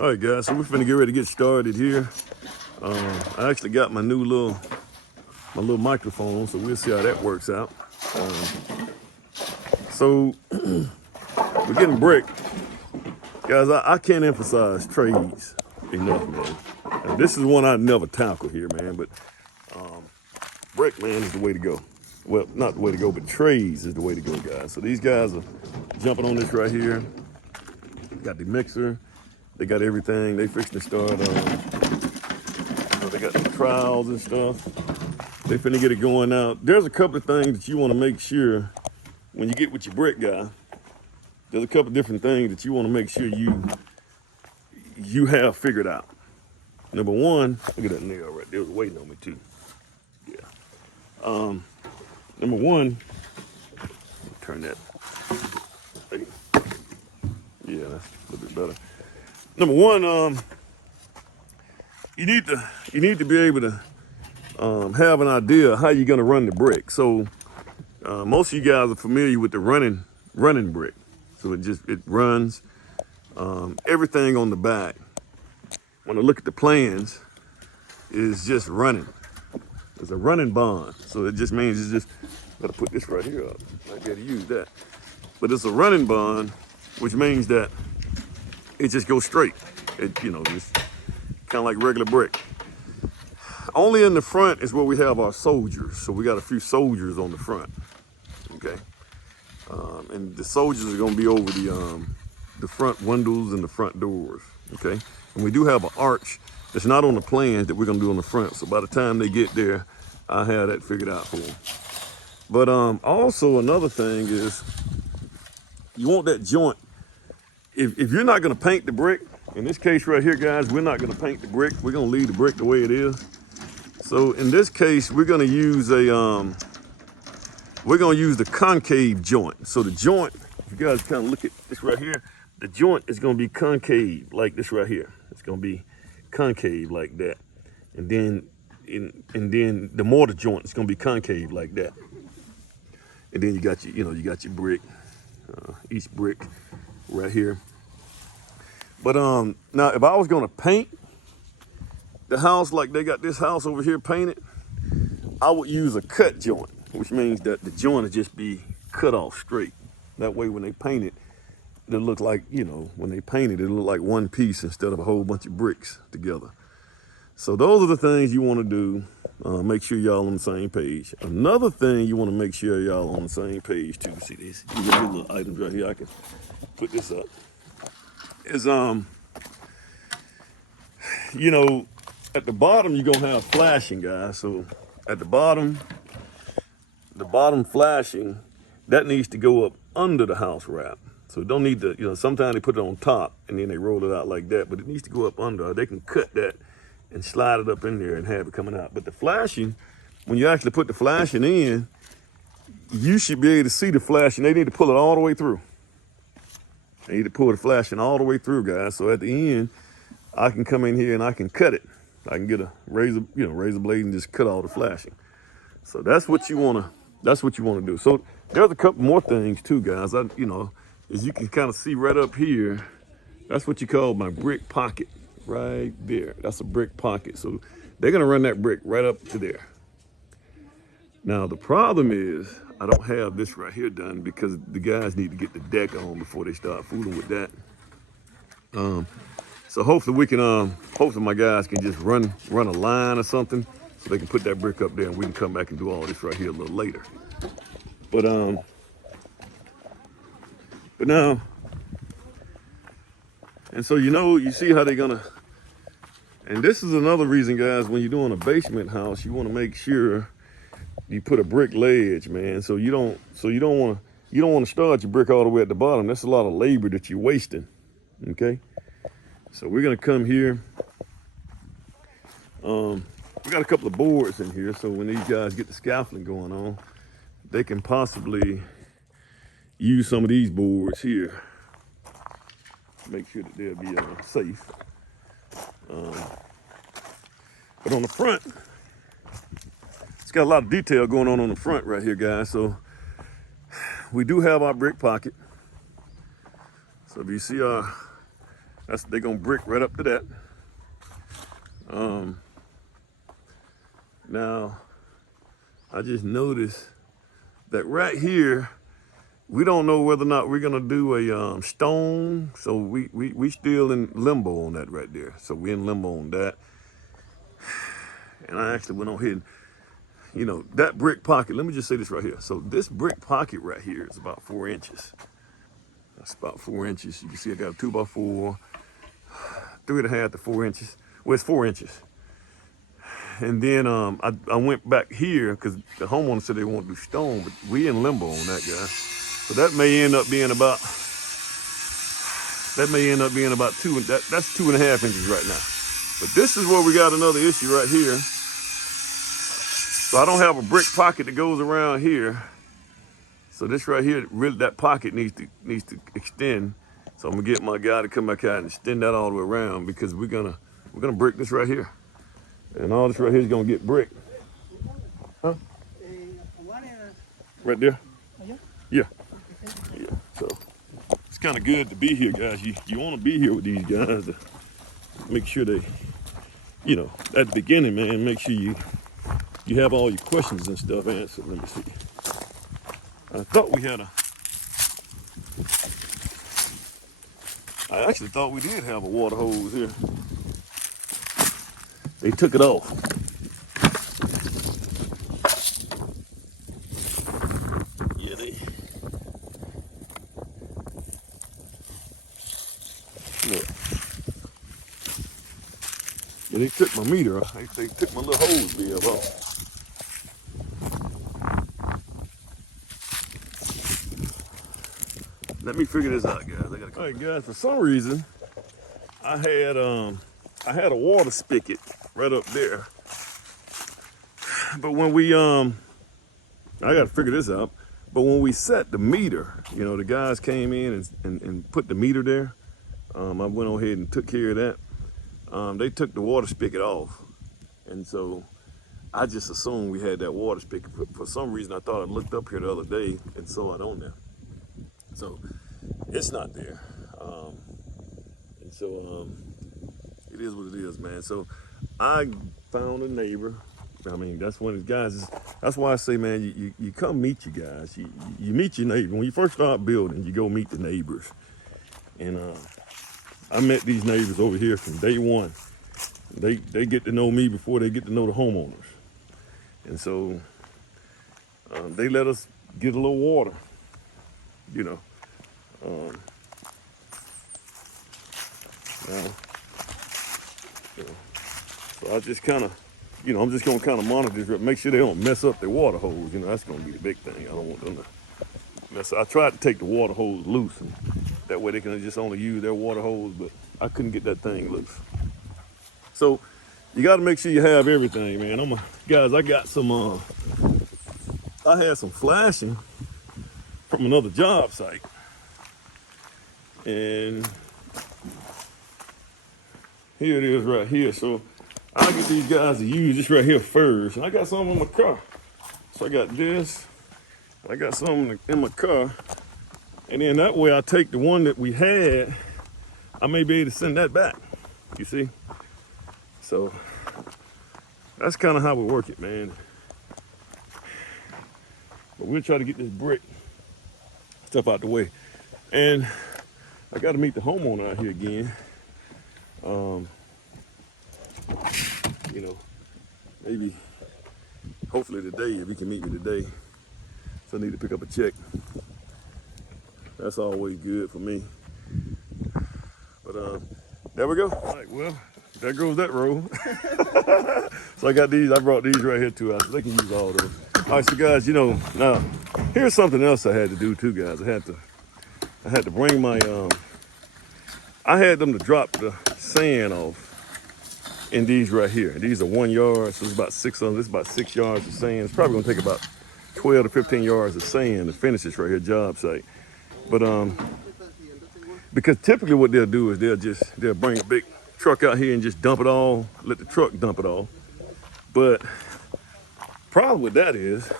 All right, guys, so we're finna get ready to get started here. I actually got my little microphone, so we'll see how that works out. So we're getting brick. Guys, I can't emphasize trades enough, man. This is one I never tackle here, man, but brick, man, is the way to go. Well, not the way to go, but trades is the way to go, guys. So these guys are jumping on this right here. Got the mixer. They got everything. They fixing to start. They got the trowels and stuff. They finna get it going out. There's a couple of things that you want to make sure when you get with your brick guy. There's a couple of different things that you want to make sure you have figured out. Number one, look at that nail right there. It was waiting on me too. Yeah. Number one, turn that. Hey. Yeah, that's a little bit better. Number one, you need to be able to have an idea how you're gonna run the brick. So most of you guys are familiar with the running brick. So it runs everything on the back. When I look at the plans, is just running. It's a running bond. So it just means it's just gotta put this right here up. I gotta use that. But it's a running bond, which means that it just goes straight. Just kind of like regular brick. Only in the front is where we have our soldiers. So we got a few soldiers on the front, okay? And the soldiers are gonna be over the front windows and the front doors, okay? And we do have an arch that's not on the plans that we're gonna do on the front. So by the time they get there, I'll have that figured out for them. But also another thing is you want that joint. If you're not gonna paint the brick, in this case right here, guys, we're not gonna paint the brick. We're gonna leave the brick the way it is. So in this case, we're gonna use the concave joint. So the joint, if you guys kind of look at this right here, the joint is gonna be concave like this right here. It's gonna be concave like that. And then the mortar joint is gonna be concave like that. And then you got your brick, each brick right here. But now if I was gonna paint the house like they got this house over here painted, I would use a cut joint, which means that the joint would just be cut off straight. That way when they paint it, it'll look like, when they paint it, it'll look like one piece instead of a whole bunch of bricks together. So those are the things you wanna do. Make sure y'all on the same page. Another thing you wanna make sure y'all on the same page too. See this? You got these little items right here. I can put this up. Is at the bottom you're gonna have flashing, guys. So at the bottom flashing, that needs to go up under the house wrap. So don't need to, sometimes they put it on top and then they roll it out like that, but it needs to go up under. They can cut that and slide it up in there and have it coming out. But the flashing, when you actually put the flashing in, you should be able to see the flashing. They need to pull it all the way through. They need to pull the flashing all the way through, guys. So at the end, I can come in here and I can cut it. I can get a razor blade and just cut all the flashing. So that's what you wanna do. So there's a couple more things too, guys. As you can kind of see right up here, that's what you call my brick pocket right there. That's a brick pocket. So they're gonna run that brick right up to there. Now the problem is I don't have this right here done because the guys need to get the deck on before they start fooling with that. So hopefully hopefully my guys can just run a line or something so they can put that brick up there and we can come back and do all this right here a little later. But now, and so you see how they're gonna, and this is another reason, guys, when you're doing a basement house, you want to make sure you put a brick ledge, man. So you don't want to start your brick all the way at the bottom. That's a lot of labor that you're wasting. Okay. So we're gonna come here. We got a couple of boards in here, so when these guys get the scaffolding going on, they can possibly use some of these boards here. Make sure that they'll be safe. But on the front, it's got a lot of detail going on the front right here, guys. So we do have our brick pocket. So if you see our they're gonna brick right up to that. Now, I just noticed that right here, we don't know whether or not we're gonna do a stone. So we still in limbo on that right there. So we're in limbo on that. And I actually went on ahead and, you know, that brick pocket, let me just say this right here. So this brick pocket right here is about 4 inches. That's about 4 inches. You can see I got a 2x4, 3.5 to 4 inches. Well, it's 4 inches. And then I went back here because the homeowner said they won't do stone, but we in limbo on that, guy. So that may end up being about that's 2.5 inches right now. But this is where we got another issue right here. So I don't have a brick pocket that goes around here. So this right here, really that pocket needs to extend. So I'm gonna get my guy to come back out and extend that all the way around because we're gonna brick this right here. And all this right here is gonna get bricked. Huh? Right there? Yeah. Yeah. So it's kind of good to be here, guys. You want to be here with these guys to make sure they, you know, at the beginning, man, make sure you have all your questions and stuff answered. Let me see. I actually thought we did have a water hose here. They took it off. Yeah, look. Yeah, they took my meter. They took my little hose bib off. Let me figure this out, guys. All right, guys. For some reason, I had a water spigot right up there. But when we I gotta figure this out. But when we set the meter, you know, the guys came in and put the meter there. I went on ahead and took care of that. They took the water spigot off, and so I just assumed we had that water spigot. For some reason, I thought I looked up here the other day and saw it on there. So it's not there. And so it is what it is, man. So I found a neighbor. I mean, that's one of the guys. That's why I say, man, you come meet you guys. You meet your neighbor. When you first start building, you go meet the neighbors. And I met these neighbors over here from day one. They get to know me before they get to know the homeowners. And so they let us get a little water, you know. So I just kind of, you know, I'm just gonna kind of monitor this, make sure they don't mess up their water hose. You know, that's gonna be the big thing. I don't want them to mess up. I tried to take the water hose loose, and that way they can just only use their water hose, but I couldn't get that thing loose. So you got to make sure you have everything, man. Guys, I got some. I had some flashing from another job site, and here it is right here. So I'll get these guys to use this right here first. And I got some in my car. So I got this. I got some in my car. And then that way I take the one that we had, I may be able to send that back. You see? So that's kind of how we work it, man. But we'll try to get this brick stuff out the way. And I got to meet the homeowner out here again. You know, maybe, hopefully today, if he can meet me today. So I need to pick up a check. That's always good for me. But there we go. All right, well, there goes that row. So I got these, I brought these right here too, so they can use all those. All right, so guys, you know, now, here's something else I had to do too, guys. I had to bring my, I had them to drop the sand off in these right here. These are 1 yard, so it's about 6 yards of sand. It's probably gonna take about 12 to 15 yards of sand to finish this right here job site. But because typically what they'll do is they'll bring a big truck out here and just dump it all, let the truck dump it all. But problem with that is,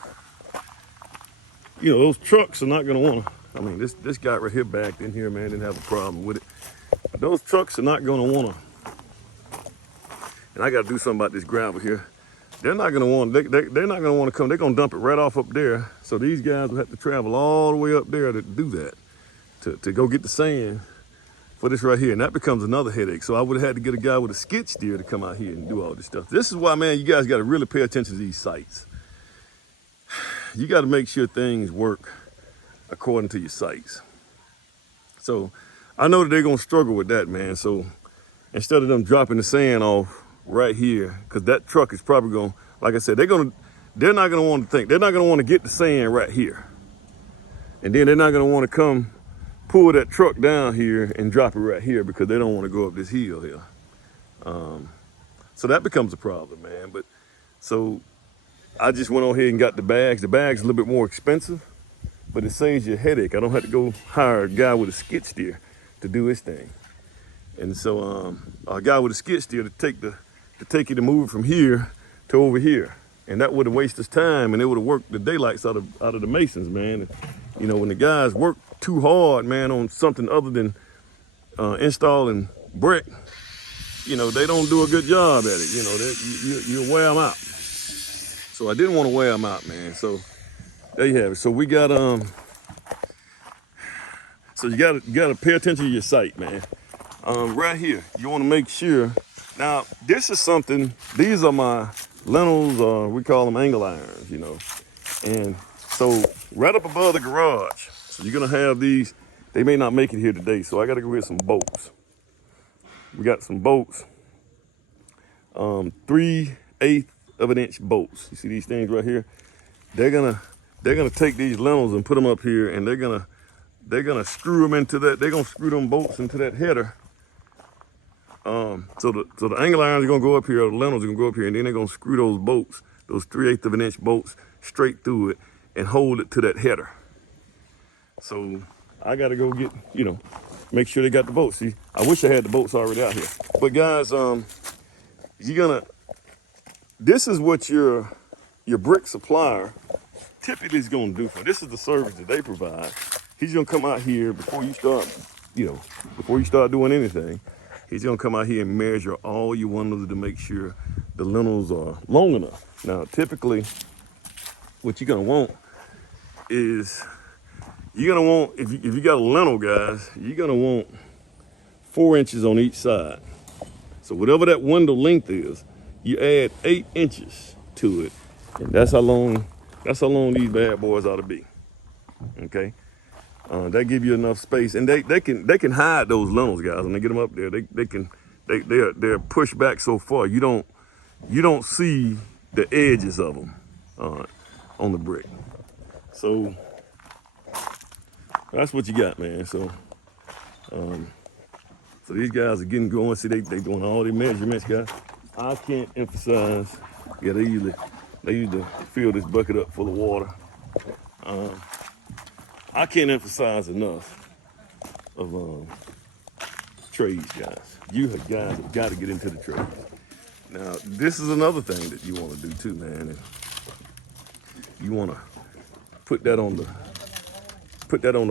you know, those trucks are not gonna wanna, I mean, this guy right here backed in here, man, didn't have a problem with it. those trucks are not gonna wanna, and I gotta do something about this gravel here. They're not gonna want, they're not gonna wanna come, they're gonna dump it right off up there. So these guys will have to travel all the way up there to do that, to go get the sand for this right here. And that becomes another headache. So I would have had to get a guy with a skid steer to come out here and do all this stuff. This is why, man, you guys gotta really pay attention to these sites. You gotta make sure things work according to your sites. So I know that they're gonna struggle with that, man. So instead of them dropping the sand off right here, because that truck is probably gonna, like I said, they're not gonna want to think, they're not gonna want to get the sand right here. And then they're not gonna want to come pull that truck down here and drop it right here because they don't want to go up this hill here. So that becomes a problem, man. But so I just went on here and got the bags. The bag's a little bit more expensive, but it saves you a headache. I don't have to go hire a guy with a skid steer to do his thing. And so a guy with a skid steer to take you to move it from here to over here. And that would have wasted us time, and it would have worked the daylights out of the masons, man. And, you know, when the guys work too hard, man, on something other than installing brick, you know, they don't do a good job at it. You know, you wear them out. So I didn't want to wear them out, man. So there you have it. So we got so you gotta pay attention to your site, man. Right here, you want to make sure. Now, this is something. These are my lintels, we call them angle irons, you know. And so right up above the garage, so you're gonna have these. They may not make it here today, so I gotta go get some bolts. We got some bolts, 3/8 of an inch bolts. You see these things right here? They're gonna take these lintels and put them up here, and they're gonna screw them into that. They're gonna screw them bolts into that header. So the angle irons are gonna go up here, or the lintels are gonna go up here, and then they're gonna screw those bolts, those 3/8 of an inch bolts, straight through it and hold it to that header. So I gotta go get, you know, make sure they got the bolts. See, I wish I had the bolts already out here. But guys, this is what your brick supplier typically is gonna do for. This is the service that they provide. He's gonna come out here before you start doing anything. He's gonna come out here and measure all your windows to make sure the lintels are long enough. Now, typically, what you're gonna want is, if you got a lintel, guys, you're gonna want 4 inches on each side. So whatever that window length is, you add 8 inches to it, and that's how long these bad boys ought to be. Okay. That give you enough space, and they can hide those lintels, guys. When they get them up there, they're pushed back so far you don't see the edges of them on the brick. So that's what you got, man. So so these guys are getting going. See, they doing all their measurements, guys. I can't emphasize. Yeah, they usually fill this bucket up full of water. I can't emphasize enough of trades, guys. You guys have got to get into the trades. Now, this is another thing that you want to do too, man. And you want to put that on the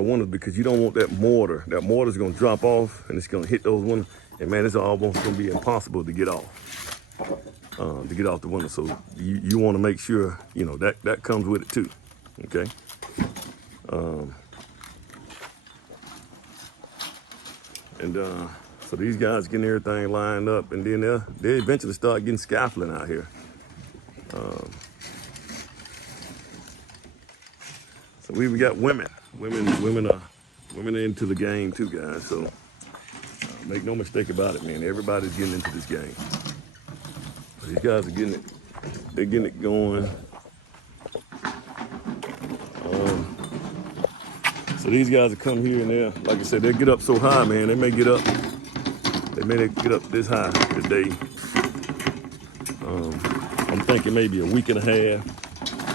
windows, because you don't want that mortar. That mortar's going to drop off, and it's going to hit those windows. And man, it's almost going to be impossible to get off. The window. So you want to make sure, you know, that comes with it too. Okay. So these guys getting everything lined up, and then they eventually start getting scaffolding out here. So we got women are into the game too, guys. So make no mistake about it, man. Everybody's getting into this game. These guys are getting it going. So these guys will come here and there. Like I said, they get up so high, man. They may get up this high today. I'm thinking maybe a week and a half.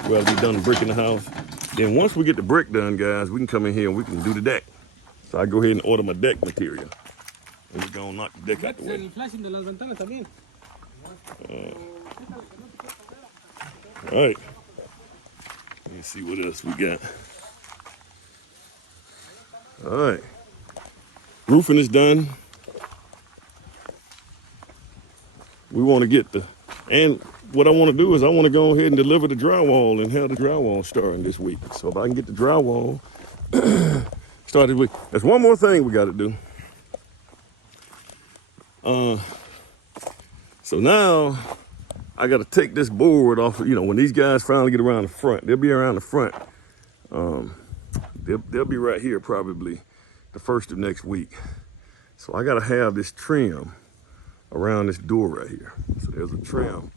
We'll be done bricking the house. Then once we get the brick done, guys, we can come in here and we can do the deck. So I go ahead and order my deck material. And we're gonna knock the deck out the way. All right. Let me see what else we got. All right. Roofing is done. we want to get and what I want to do is I want to go ahead and deliver the drywall and have the drywall starting this week. So if I can get the drywall started with, there's one more thing we got to do. So now I got to take this board off. You know, when these guys finally get around the front, they'll be around the front. They'll be right here probably the first of next week. So I got to have this trim around this door right here. So there's a trim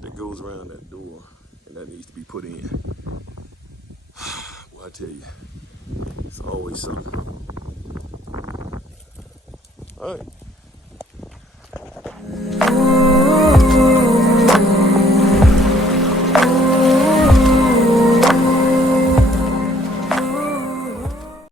that goes around that door, and that needs to be put in. Well, I tell you, it's always something. All right.